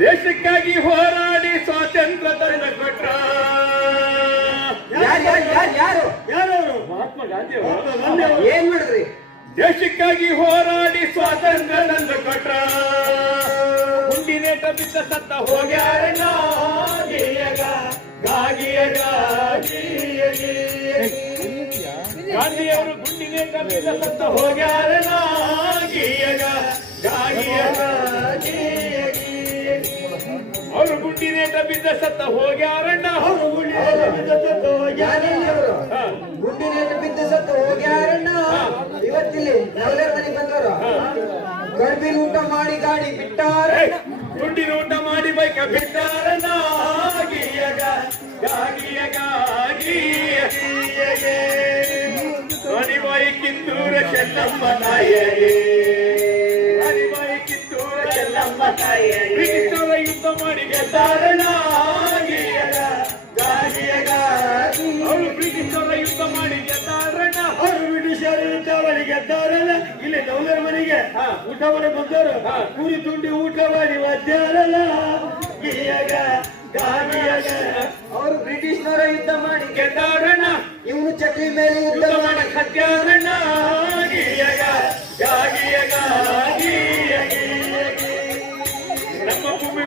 ದೇಶಕ್ಕಾಗಿ ಹೋರಾಡಿ ಸ್ವಾತಂತ್ರ್ಯ ತಂದು ಕೊಟ್ರ. ಯಾರು ಮಹಾತ್ಮ ಗಾಂಧಿ ಏನ್ ಮಾಡಿದ್ರಿ? ದೇಶಕ್ಕಾಗಿ ಹೋರಾಡಿ ಸ್ವಾತಂತ್ರ್ಯ ತಂದು ಕೊಟ್ರ. ಗುಂಡಿನೇಟ ಬಿದ್ದ ಸತ್ತ ಹೋಗ್ಯಾರಣ್ಣ ಗಾಂಧಿಯವರು ಗುಂಡಿನೇಟ ಬಿದ್ದ ಸತ್ತ ಹೋಗ್ಯಾರಣ್ಣ ಅವರು ಗುಂಡಿನೇಟ ಬಿದ್ದ ಸತ್ತ ಹೋಗ್ಯಾರಣ್ಣ. ಗುಂಡಿನೇಟ ಬಿದ್ದ ಸತ್ತ ಹೋಗ್ಯಾರಣ್ಣ. ಇವತ್ತಿಲ್ಲಿ ನವಲೇರ್ ಮನೆಗೆ ಬಂದವರು ಗರ್ಭಿಣಿ ಊಟ ಮಾಡಿ ಗಾಡಿ ಬಿಟ್ಟಾರ. ಗುಂಡಿನ ಊಟ ಮಾಡಿ ಬೈಕ ಬಿಟ್ಟಾರಣ್ಣ. ರಾಣಿಬಾಯಿ ಕಿತ್ತೂರ ಚೆನ್ನಮ್ಮ ತಾಯಿಯೇ, ರಾಣಿಬಾಯಿ ಕಿತ್ತೂರ ಚೆನ್ನಮ್ಮ ತಾಯಿಯೇ, ಬ್ರಿಟಿಷರ ಯುದ್ಧ ಮಾಡಿ ಗೆದ್ದಾರಣ್ಣ. ಅವರು ಬ್ರಿಟಿಷರ ಯುದ್ಧ ಮಾಡಿ ಗೆದ್ದಾರಣ್ಣ. ಅವರು ಬ್ರಿಟಿಷರ ಯುದ್ಧ ಮಾಡಿ ಗೆದ್ದಾರಲ್ಲ. ಇಲ್ಲಿ ನವಲೇರ್ ಮನೆಗೆ ಊಟ ಮಾಡಿ ಬಂದವರು ಪೂರಿ ತುಂಡಿ ಊಟ ಮಾಡಿ ಒದ್ದಾರಲ್ಲ. ಅವರು ಬ್ರಿಟಿಷರ ಯುದ್ಧ ಮಾಡಿ ಗೆದ್ದಾರಣ್ಣ. ಇವನು ಚಕ್ರಿ ಮೇಲೆ ಯುದ್ಧ ಮಾಡಿ ಹತ್ಯಾರಣ್ಣ.